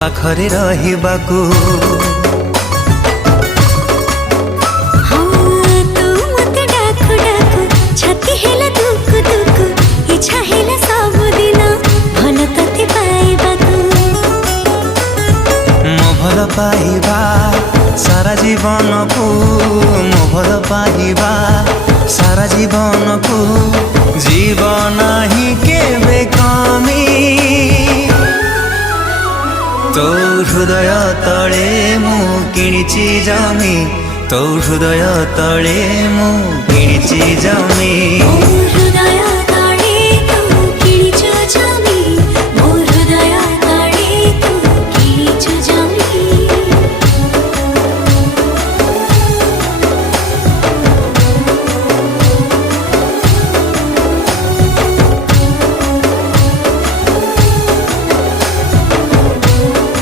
ପାଖରେ ରହିବାକୁ ଭଲ ପାଇବା ସାରା ଜୀବନକୁ ମୁଁ ଭଲ ପାଇବା ସାରା ଜୀବନକୁ ଜୀବନ ହିଁ କେବେ କମି ତୋ ହୃଦୟ ତଳେ ମୁଁ କିଣିଛି ଜମି ତୋ ହୃଦୟ ତଳେ ମୁଁ କିଣିଛି ଜମି।